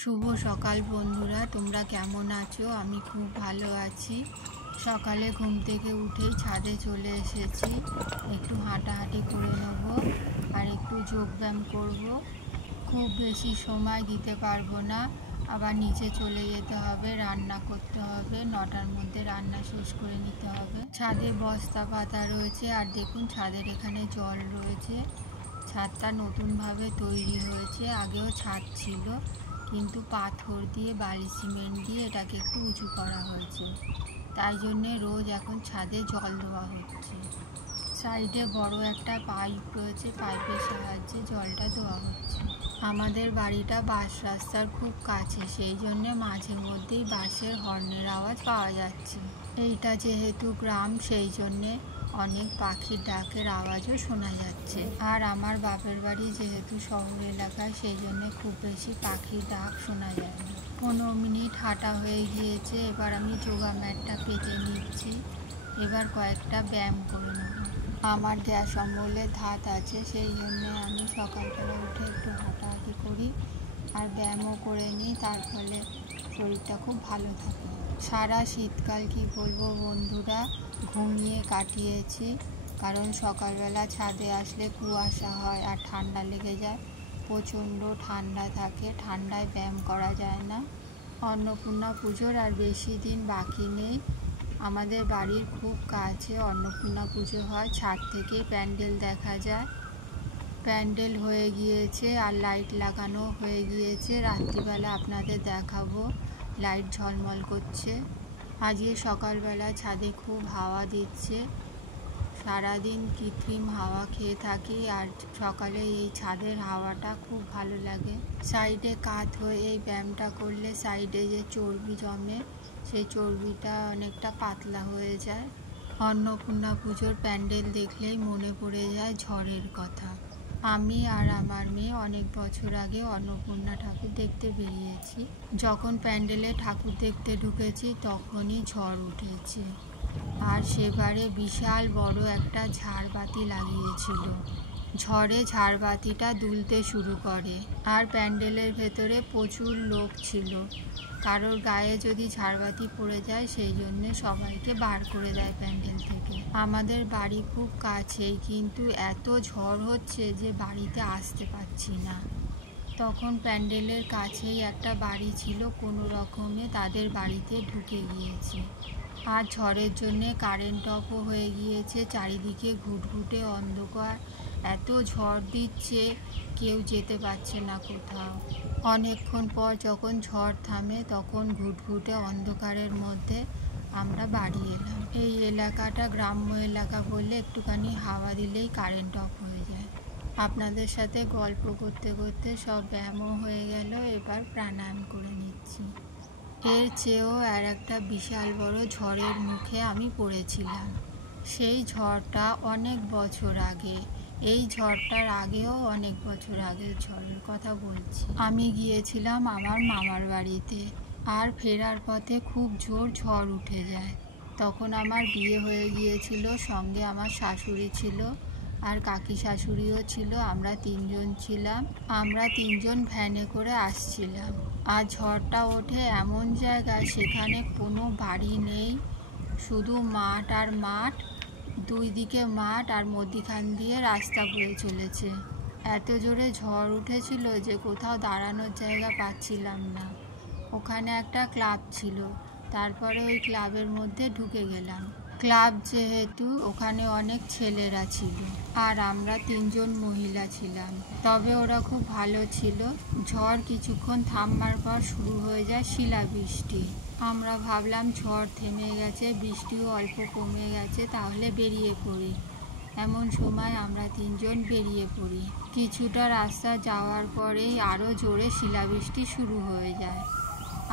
শুভ সকাল বন্ধুরা, তোমরা কেমন আছো? আমি খুব ভালো আছি। সকালে ঘুম থেকে উঠেই ছাদে চলে এসেছি। একটু হাঁটাহাঁটি করে নেব আর একটু যোগব্যায়াম করব। খুব বেশি সময় দিতে পারবো না, আবার নিচে চলে যেতে হবে, রান্না করতে হবে। 9টার মধ্যে রান্না শেষ করে নিতে হবে। ছাদে বস্তা পাতা রয়েছে আর দেখুন ছাদের এখানে জল রয়েছে। ছাদটা নতুনভাবে তৈরি হয়েছে, আগেও ছাদ ছিল কিন্তু পাথর দিয়ে বালি সিমেন্ট দিয়ে এটাকে একটু উঁচু করা হয়েছে, তাই জন্যে রোজ এখন ছাদে জল দেওয়া হচ্ছে। সাইডে বড় একটা পাইপ রয়েছে, পাইপের সাহায্যে জলটা দেওয়া হচ্ছে। আমাদের বাড়িটা বাস রাস্তার খুব কাছে, সেই জন্যে মাঝে মধ্যেই বাসের হর্নের আওয়াজ পাওয়া যাচ্ছে। এইটা যেহেতু গ্রাম, সেই জন্যে অনেক পাখির ডাকের আওয়াজও শোনা যাচ্ছে। আর আমার বাপের বাড়ি যেহেতু শহর এলাকায়, সেই জন্যে খুব বেশি পাখির ডাক শোনা যায় না। 15 মিনিট হাঁটা হয়ে গিয়েছে, এবার আমি যোগা ম্যাটটা পেতে নিচ্ছি। এবার কয়েকটা ব্যায়াম করে নেব। আমার গ্যাস অম্বলের ধাত আছে, সেই জন্যে আমি সকালবেলা উঠে একটু হাঁটাহাঁটি করি আর ব্যায়ামও করে নিই, তার ফলে শরীরটা খুব ভালো থাকে। সারা শীতকাল কি বলবো বন্ধুরা, ঘুমিয়ে কাটিয়েছি, কারণ সকালবেলা ছাদে আসলে কুয়াশা হয় আর ঠান্ডা লেগে যায়। প্রচণ্ড ঠান্ডা থাকে, ঠান্ডায় ব্যায়াম করা যায় না। অন্নপূর্ণা পুজোর আর বেশি দিন বাকি নেই। আমাদের বাড়ির খুব কাছে অন্নপূর্ণা পুজো হয়, ছাদ থেকেই প্যান্ডেল দেখা যায়। প্যান্ডেল হয়ে গিয়েছে আর লাইট লাগানো হয়ে গিয়েছে। রাত্রিবেলা আপনাদের দেখাবো, লাইট ঝলমল করছে। আজকে সকালবেলা ছাদে খুব হাওয়া দিচ্ছে। সারাদিন কৃত্রিম হাওয়া খেয়ে থাকি আর সকালে এই ছাদের হাওয়াটা খুব ভালো লাগে। সাইডে কাত হয়ে এই ব্যায়ামটা করলে সাইডে যে চর্বি জমে, সেই চর্বিটা অনেকটা পাতলা হয়ে যায়। অন্নপূর্ণা পুজোর প্যান্ডেল দেখলেই মনে পড়ে যায় ঝড়ের কথা। আমি আর আমার মেয়ে অনেক বছর আগে অন্নপূর্ণা ঠাকুর দেখতে বেরিয়েছি। যখন প্যান্ডেলে ঠাকুর দেখতে ঢুকেছি তখনই ঝড় উঠেছে, আর সেবারে বিশাল বড় একটা ঝাড়বাতি লাগিয়েছিল। ঝড়ে ঝাড়বাতিটা দুলতে শুরু করে আর প্যান্ডেলের ভেতরে প্রচুর লোক ছিল। কারোর গায়ে যদি ঝাড়বাতি পড়ে যায়, সেই জন্য সবাইকে বার করে দেয় প্যান্ডেল থেকে। আমাদের বাড়ি খুব কাছেই, কিন্তু এত ঝড় হচ্ছে যে বাড়িতে আসতে পারছি না। তখন প্যান্ডেলের কাছেই একটা বাড়ি ছিল, কোনো রকমে তাদের বাড়িতে ঢুকে গিয়েছি। আর ঝড়ের জন্যে কারেন্ট অফও হয়ে গিয়েছে, চারিদিকে ঘুটঘুটে অন্ধকার। এত ঝড় দিচ্ছে, কেউ যেতে পারছে না কোথাও। অনেকক্ষণ পর যখন ঝড় থামে, তখন ঘুটঘুটে অন্ধকারের মধ্যে আমরা বাড়ি এলাম। এই এলাকাটা গ্রাম্য এলাকা বলে একটুখানি হাওয়া দিলেই কারেন্ট অফ হয়ে যায়। আপনাদের সাথে গল্প করতে করতে সব ব্যায়ামও হয়ে গেল, এবার প্রাণায়াম করে নিচ্ছি। এর চেয়েও আর একটা বিশাল বড় ঝড়ের মুখে আমি পড়েছিলাম। সেই ঝড়টা অনেক বছর আগে, এই ঝড়টার আগেও অনেক বছর আগের ঝড়ের কথা বলছি। আমি গিয়েছিলাম আমার মামার বাড়িতে, আর ফেরার পথে খুব জোর ঝড় উঠে যায়। তখন আমার বিয়ে হয়ে গিয়েছিল, সঙ্গে আমার শাশুড়ি ছিল আর কাকি শাশুড়িও ছিল। আমরা 3 জন ছিলাম। আমরা 3 জন ভ্যানে করে আসছিলাম। আর ঝড়টা ওঠে এমন জায়গায়, সেখানে কোনো বাড়ি নেই, শুধু মাঠ আর মাঠ, 2 দিকে মাঠ আর মধ্যিখান দিয়ে রাস্তা বয়ে চলেছে। এত জোরে ঝড় উঠেছিল যে কোথাও দাঁড়ানোর জায়গা পাচ্ছিলাম না। ওখানে একটা ক্লাব ছিল, তারপরে ওই ক্লাবের মধ্যে ঢুকে গেলাম। ক্লাব যেহেতু, ওখানে অনেক ছেলেরা ছিল আর আমরা 3 জন মহিলা ছিলাম। তবে ওরা খুব ভালো ছিল। ঝড় কিছুক্ষণ থামার পর শুরু হয়ে যায় শিলাবৃষ্টি। আমরা ভাবলাম ঝড় থেমে গেছে, বৃষ্টিও অল্প কমে গেছে, তাহলে বেরিয়ে পড়ি। এমন সময় আমরা 3 জন বেরিয়ে পড়ি। কিছুটা রাস্তা যাওয়ার পরেই আরও জোরে শিলাবৃষ্টি শুরু হয়ে যায়।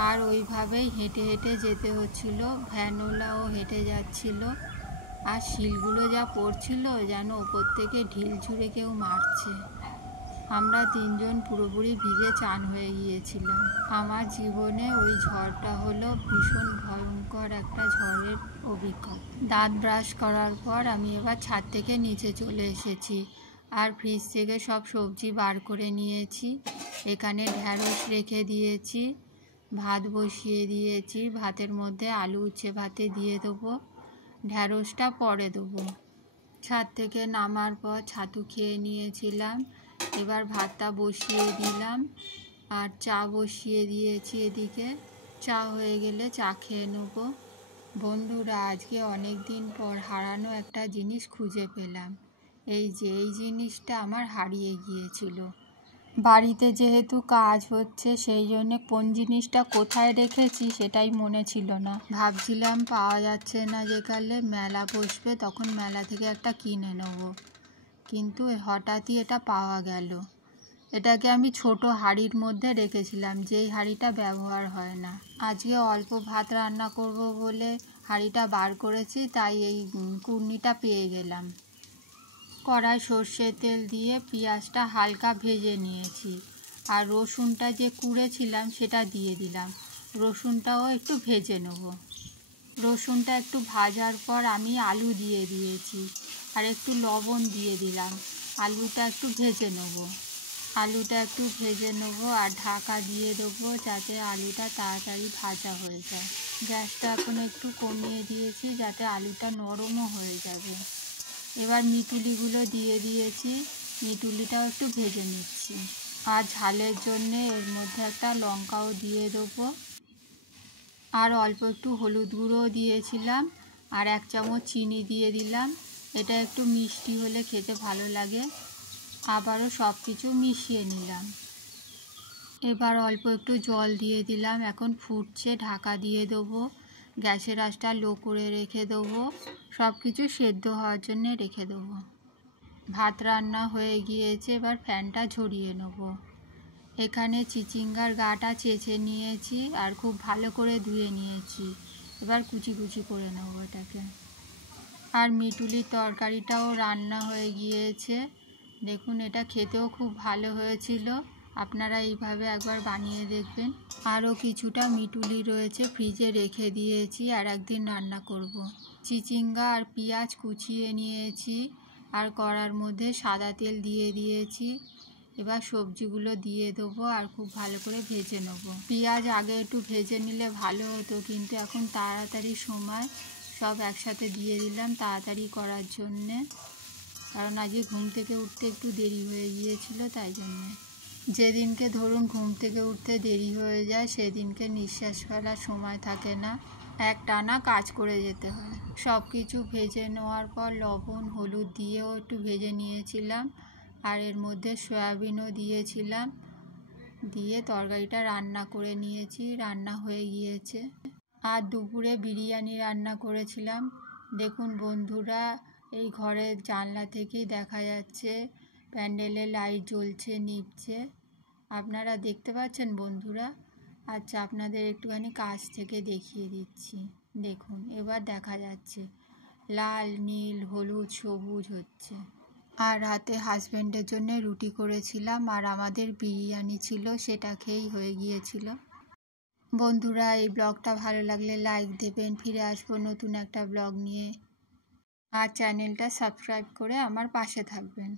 আর ওইভাবেই হেঁটে হেঁটে যেতে হচ্ছিল, ভ্যানওয়ালাও হেঁটে যাচ্ছিল। আর শিলগুলো যা পড়ছিল, যেন ওপর থেকে ঢিল ছুঁড়ে কেউ মারছে। আমরা 3 জন পুরোপুরি ভিজে চান হয়ে গিয়েছিলাম। আমার জীবনে ওই ঝড়টা হলো ভীষণ ভয়ঙ্কর একটা ঝড়ের অভিজ্ঞতা। দাঁত ব্রাশ করার পর আমি এবার ছাদ থেকে নিচে চলে এসেছি। আর ফ্রিজ থেকে সব সবজি বার করে নিয়েছি। এখানে ঢ্যাঁড়স রেখে দিয়েছি, ভাত বসিয়ে দিয়েছি, ভাতের মধ্যে আলু উচ্ছে ভাতে দিয়ে দেবো, ঢ্যাঁড়সটা পরে দেবো। ছাদ থেকে নামার পর ছাতু খেয়ে নিয়েছিলাম, এবার ভাতটা বসিয়ে দিলাম আর চা বসিয়ে দিয়েছি এদিকে। চা হয়ে গেলে চা খেয়ে নেব। বন্ধুরা, আজকে অনেক দিন পর হারানো একটা জিনিস খুঁজে পেলাম। এই জিনিসটা আমার হারিয়ে গিয়েছিল। বাড়িতে যেহেতু কাজ হচ্ছে সেই জন্য কোন জিনিসটা কোথায় রেখেছি সেটাই মনে ছিল না। ভাবছিলাম পাওয়া যাচ্ছে না, যেখানে মেলা বসবে তখন মেলা থেকে একটা কিনে নেব, কিন্তু হঠাৎই এটা পাওয়া গেল। এটাকে আমি ছোট হাঁড়ির মধ্যে রেখেছিলাম, যেই হাঁড়িটা ব্যবহার হয় না। আজকে অল্প ভাত রান্না করব বলে হাঁড়িটা বার করেছি, তাই এই কুর্নিটা পেয়ে গেলাম। কড়াই সর্ষের তেল দিয়ে পেঁয়াজটা হালকা ভেজে নিয়েছি, আর রসুনটা যে কুড়েছিলাম সেটা দিয়ে দিলাম। রসুনটাও একটু ভেজে নেব। রসুনটা একটু ভাজার পর আমি আলু দিয়ে দিয়েছি আর একটু লবণ দিয়ে দিলাম। আলুটা একটু ভেজে নেব। আলুটা একটু ভেজে নেব আর ঢাকা দিয়ে দেবো যাতে আলুটা তাড়াতাড়ি ভাজা হয়ে যায়। গ্যাসটা এখন একটু কমিয়ে দিয়েছি যাতে আলুটা নরমও হয়ে যাবে। এবার মিটুলিগুলো দিয়ে দিয়েছি, মিটুলিটাও একটু ভেজে নিচ্ছি। আর ঝালের জন্যে এর মধ্যে একটা লঙ্কাও দিয়ে দেবো, আর অল্প একটু হলুদ গুঁড়োও দিয়েছিলাম, আর 1 চামচ চিনি দিয়ে দিলাম। এটা একটু মিষ্টি হলে খেতে ভালো লাগে। আবারও সব কিছু মিশিয়ে নিলাম। এবার অল্প একটু জল দিয়ে দিলাম, এখন ফুটছে, ঢাকা দিয়ে দেবো। গ্যাসের আঁচটা লো করে রেখে দেবো, সব কিছু সেদ্ধ হওয়ার জন্য রেখে দেবো। ভাত রান্না হয়ে গিয়েছে, এবার ফ্যানটা ঝরিয়ে নেব। এখানে চিচিঙ্গার গাটা চেঁচে নিয়েছি আর খুব ভালো করে ধুয়ে নিয়েছি। এবার কুচি কুচি করে নেব এটাকে। আর মিটুলির তরকারিটাও রান্না হয়ে গিয়েছে। দেখুন, এটা খেতেও খুব ভালো হয়েছিল। আপনারা এইভাবে একবার বানিয়ে দেখবেন। আরও কিছুটা মিটুলি রয়েছে, ফ্রিজে রেখে দিয়েছি, আর একদিন রান্না করব। চিচিঙ্গা আর পেঁয়াজ কুচিয়ে নিয়েছি আর কড়ার মধ্যে সাদা তেল দিয়ে দিয়েছি। এবার সবজিগুলো দিয়ে দেবো আর খুব ভালো করে ভেজে নেব। পেঁয়াজ আগে একটু ভেজে নিলে ভালো হতো, কিন্তু এখন তাড়াতাড়ি সময়, সব একসাথে দিয়ে দিলাম তাড়াতাড়ি করার জন্যে, কারণ আজকে ঘুম থেকে উঠতে একটু দেরি হয়ে গিয়েছিল, তাই জন্যে। যেদিনকে ধরুন ঘুম থেকে উঠতে দেরি হয়ে যায় সেদিনকে নিঃশ্বাস ফেলার সময় থাকে না, একটানা কাজ করে যেতে হয়। সব কিছু ভেজে নেওয়ার পর লবণ হলুদ দিয়েও একটু ভেজে নিয়েছিলাম, আর এর মধ্যে সয়াবিনও দিয়েছিলাম, দিয়ে তরকারিটা রান্না করে নিয়েছি। রান্না হয়ে গিয়েছে। আর দুপুরে বিরিয়ানি রান্না করেছিলাম। দেখুন বন্ধুরা, এই ঘরের জানলা থেকেই দেখা যাচ্ছে প্যান্ডেলে লাইট জ্বলছে নিভছে। আপনারা দেখতে পাচ্ছেন বন্ধুরা? আচ্ছা, আপনাদের একটুখানি কাছ থেকে দেখিয়ে দিচ্ছি। দেখুন, এবার দেখা যাচ্ছে লাল নীল হলুদ সবুজ হচ্ছে। আর রাতে হাজব্যান্ডের জন্য রুটি করেছিলাম, আর আমাদের বিরিয়ানি ছিল, সেটা খেয়েই হয়ে গিয়েছিল। বন্ধুরা, এই ব্লগটা ভালো লাগলে লাইক দেবেন। ফিরে আসবো নতুন একটা ব্লগ নিয়ে। আর চ্যানেলটা সাবস্ক্রাইব করে আমার পাশে থাকবেন।